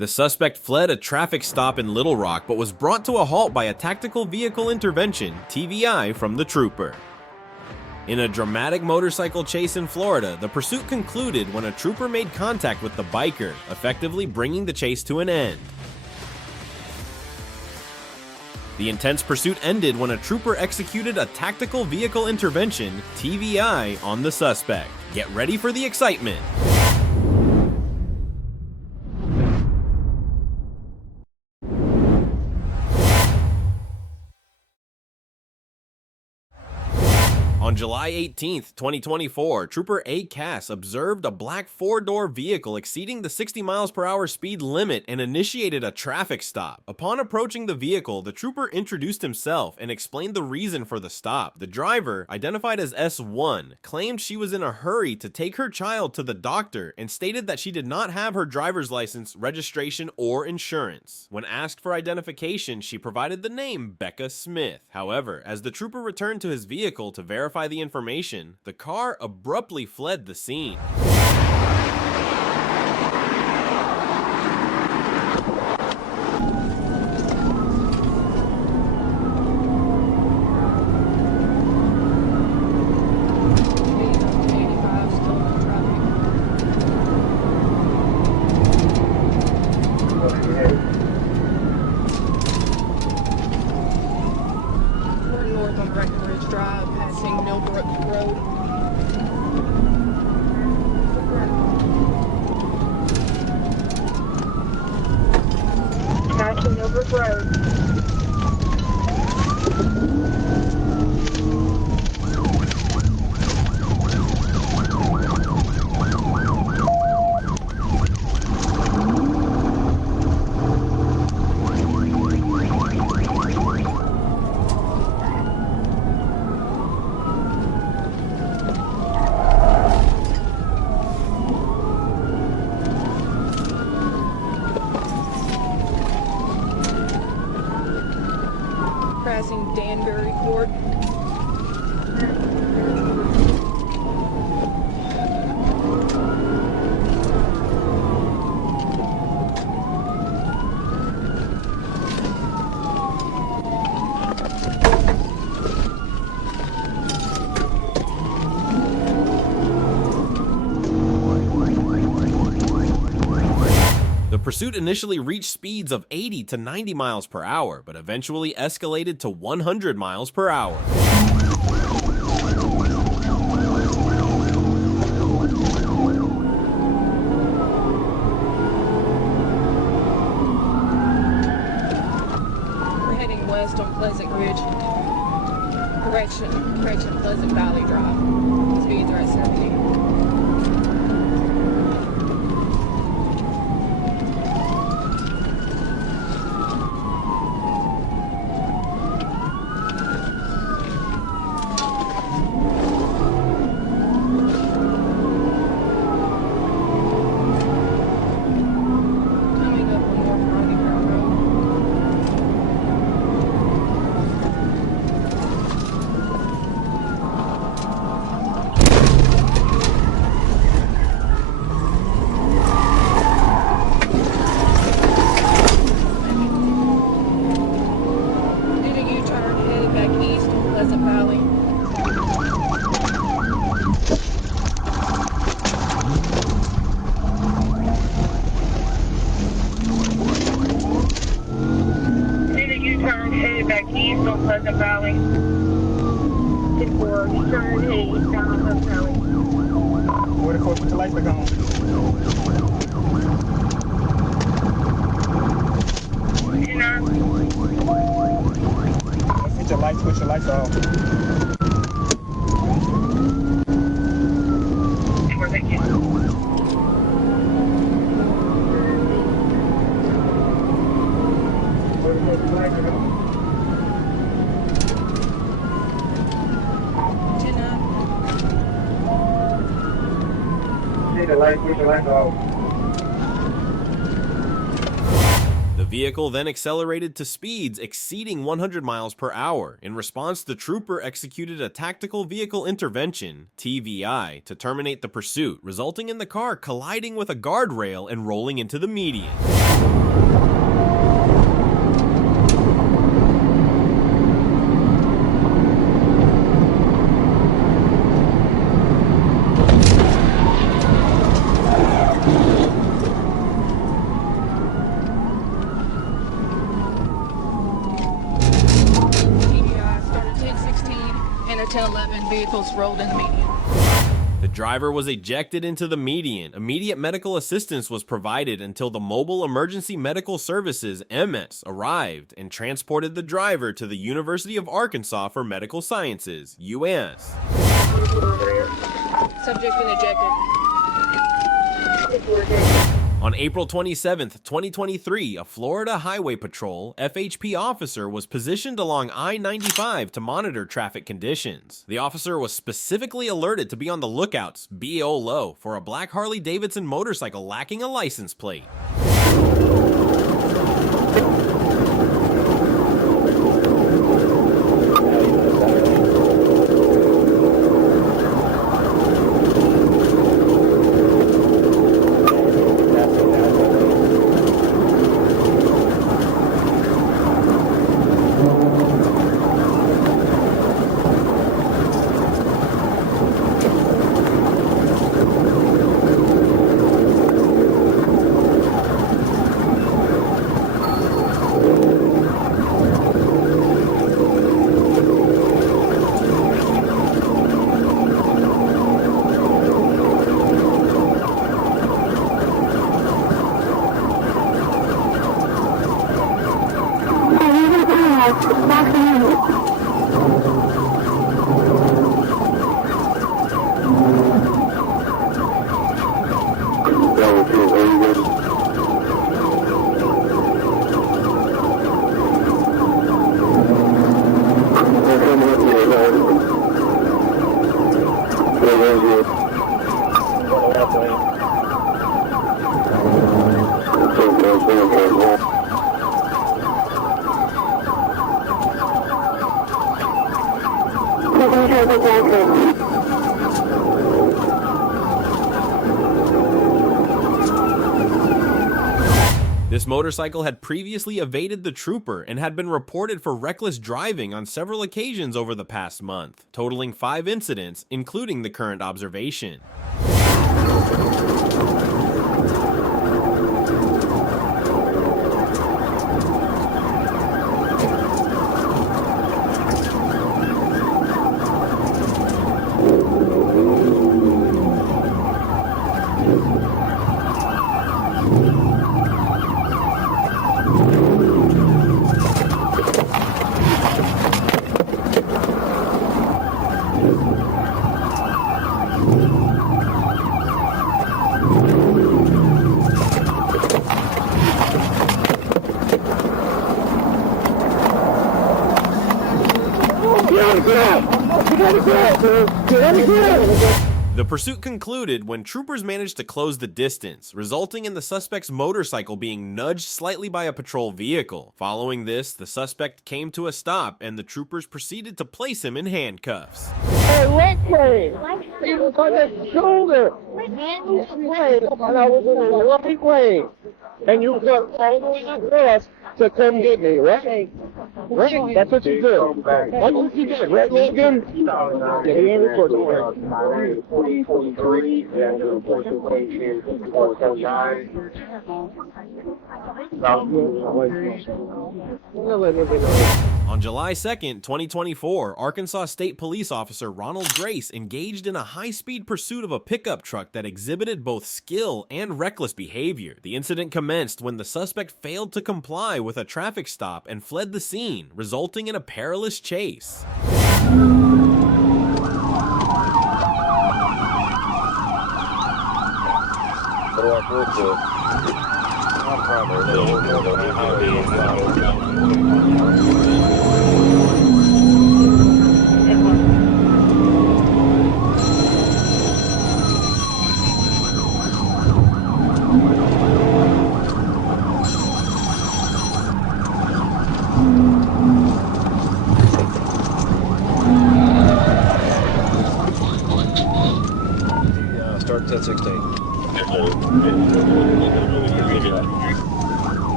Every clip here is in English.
The suspect fled a traffic stop in Little Rock but was brought to a halt by a tactical vehicle intervention (TVI) from the trooper. In a dramatic motorcycle chase in Florida, the pursuit concluded when a trooper made contact with the biker, effectively bringing the chase to an end. The intense pursuit ended when a trooper executed a tactical vehicle intervention (TVI) on the suspect. Get ready for the excitement! On July 18, 2024, Trooper A. Cass observed a black four-door vehicle exceeding the 60 mph speed limit and initiated a traffic stop. Upon approaching the vehicle, the trooper introduced himself and explained the reason for the stop. The driver, identified as S1, claimed she was in a hurry to take her child to the doctor and stated that she did not have her driver's license, registration, or insurance. When asked for identification, she provided the name Becca Smith. However, as the trooper returned to his vehicle to verify the information, the car abruptly fled the scene. Danbury Court. The pursuit initially reached speeds of 80 to 90 mph, but eventually escalated to 100 mph. We're heading west on Pleasant Ridge. Correction, Pleasant Valley Drive. Speeds are at 70. Pleasant Valley. 10-4, turn east down on Pleasant Valley. Where the course with the lights back on. Switch your lights off. Where they get. The vehicle then accelerated to speeds exceeding 100 mph. In response, the trooper executed a tactical vehicle intervention (TVI) to terminate the pursuit, resulting in the car colliding with a guardrail and rolling into the median. TBI started 10:16 and a 10:11 vehicles rolled in the median. The driver was ejected into the median. Immediate medical assistance was provided until the Mobile Emergency Medical Services (MS) arrived and transported the driver to the University of Arkansas for Medical Sciences (UAS). Subject been ejected. On April 27, 2023, a Florida Highway Patrol (FHP) officer was positioned along I-95 to monitor traffic conditions. The officer was specifically alerted to be on the lookouts, BO low, for a black Harley-Davidson motorcycle lacking a license plate. This motorcycle had previously evaded the trooper and had been reported for reckless driving on several occasions over the past month, totaling 5 incidents, including the current observation. The pursuit concluded when troopers managed to close the distance, resulting in the suspect's motorcycle being nudged slightly by a patrol vehicle. Following this, the suspect came to a stop and the troopers proceeded to place him in handcuffs. Hey, leg play. He was on the shoulder. And I was in the right way. And you got all the way across to come get me, right? Right? That's what you do. That's what you did, right, Logan? Yeah, he ain't recording. 43, On July 2nd, 2024, Arkansas State Police Officer Ronald Grace engaged in a high-speed pursuit of a pickup truck that exhibited both skill and reckless behavior. The incident commenced when the suspect failed to comply with a traffic stop and fled the scene, resulting in a perilous chase. Starts at 16.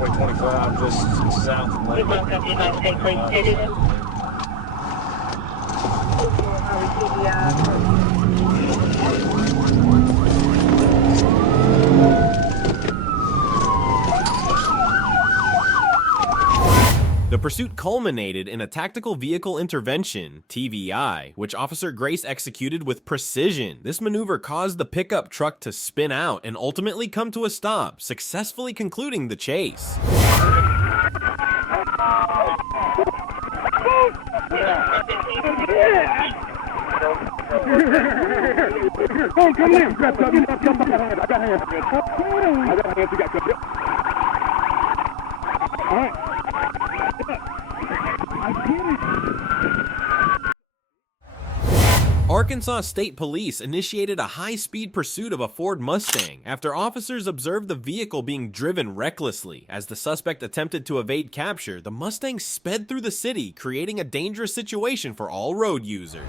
Highway 25, just south of You broke up, you might say, please, did it? The pursuit culminated in a tactical vehicle intervention, TVI, which Officer Grace executed with precision. This maneuver caused the pickup truck to spin out and ultimately come to a stop, successfully concluding the chase. Oh, come in. I got hands. I got hands. You got cuffs. All right. Arkansas State Police initiated a high-speed pursuit of a Ford Mustang after officers observed the vehicle being driven recklessly. As the suspect attempted to evade capture, the Mustang sped through the city, creating a dangerous situation for all road users.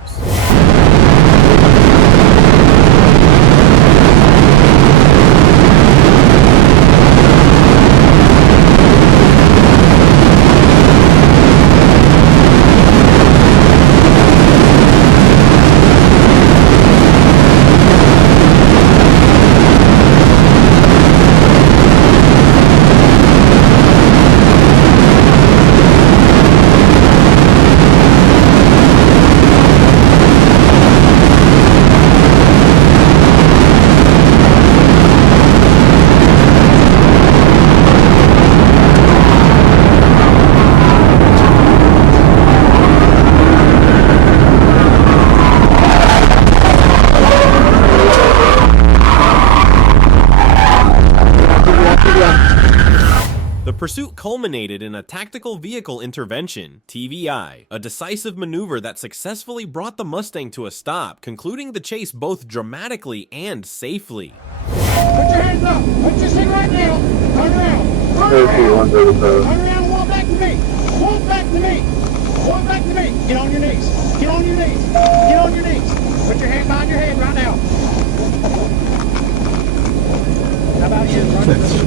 The pursuit culminated in a tactical vehicle intervention, TVI, a decisive maneuver that successfully brought the Mustang to a stop, concluding the chase both dramatically and safely. Put your hands up. Put your thing right now. Turn around. Turn around. Walk back to me. Walk back to me. Walk back to me. Get on your knees. Get on your knees. Get on your knees. Put your hand behind your head right now. How about you? Run to this.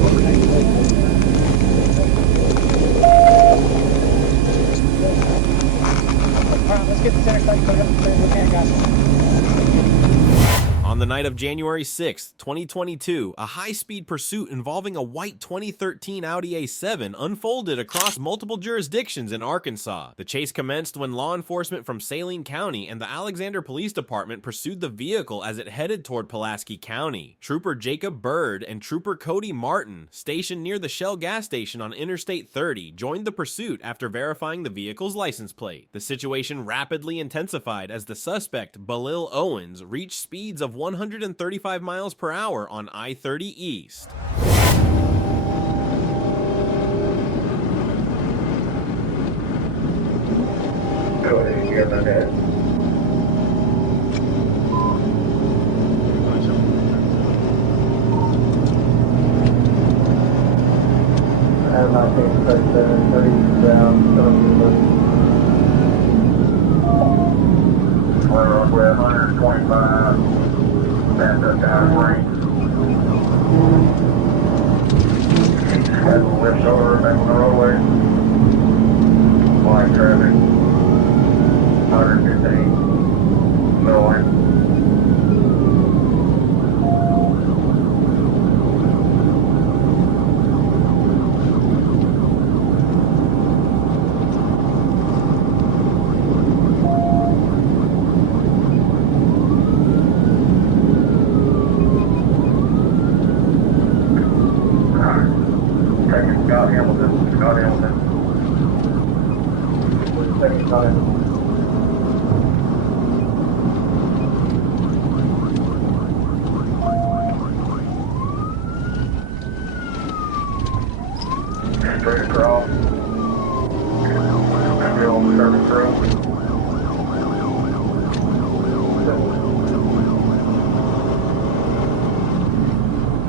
Alright, let's get the center stage put up as we can, guys. On the night of January 6, 2022, a high-speed pursuit involving a white 2013 Audi A7 unfolded across multiple jurisdictions in Arkansas. The chase commenced when law enforcement from Saline County and the Alexander Police Department pursued the vehicle as it headed toward Pulaski County. Trooper Jacob Bird and Trooper Cody Martin, stationed near the Shell gas station on Interstate 30, joined the pursuit after verifying the vehicle's license plate. The situation rapidly intensified as the suspect, Balil Owens, reached speeds of 135 miles per hour on I-30 East. Go ahead, you got my dad. I have my case 37, down, we're 125. Stand up down range. Had a left shoulder back on the roadway. Line traffic. 115. Middle lane. Straight across. We're on the service road.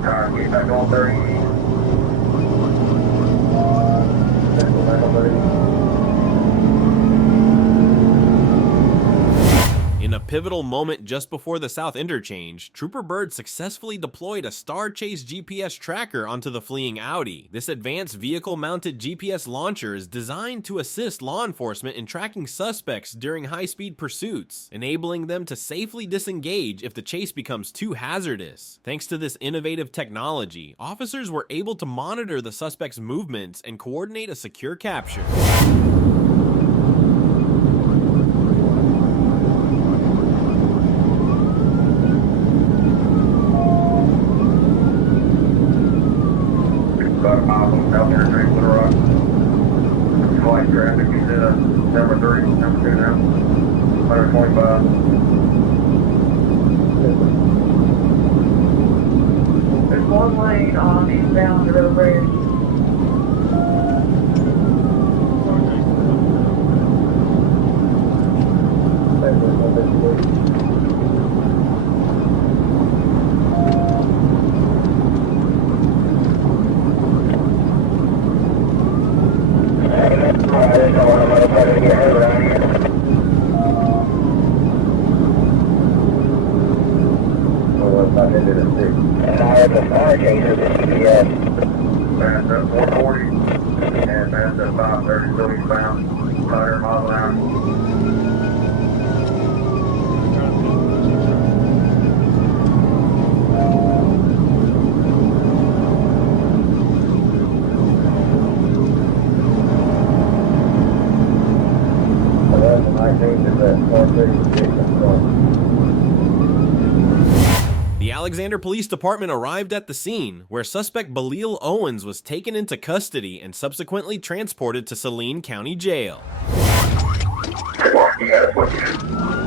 Alright, get back on 30. Back on 30. In a pivotal moment just before the South Interchange, Trooper Bird successfully deployed a Star Chase GPS tracker onto the fleeing Audi. This advanced vehicle-mounted GPS launcher is designed to assist law enforcement in tracking suspects during high-speed pursuits, enabling them to safely disengage if the chase becomes too hazardous. Thanks to this innovative technology, officers were able to monitor the suspect's movements and coordinate a secure capture. About a mile from South Interchange, Little Rock. Flight traffic is number 3, number 2 now. 125. There's one lane on eastbound River Bridge. And I have a Star Chaser, the CPS. Fast up 440 and fast up 530, still eastbound, 100 miles an hour. The Alexander Police Department arrived at the scene, where suspect Balil Owens was taken into custody and subsequently transported to Saline County Jail. You got it.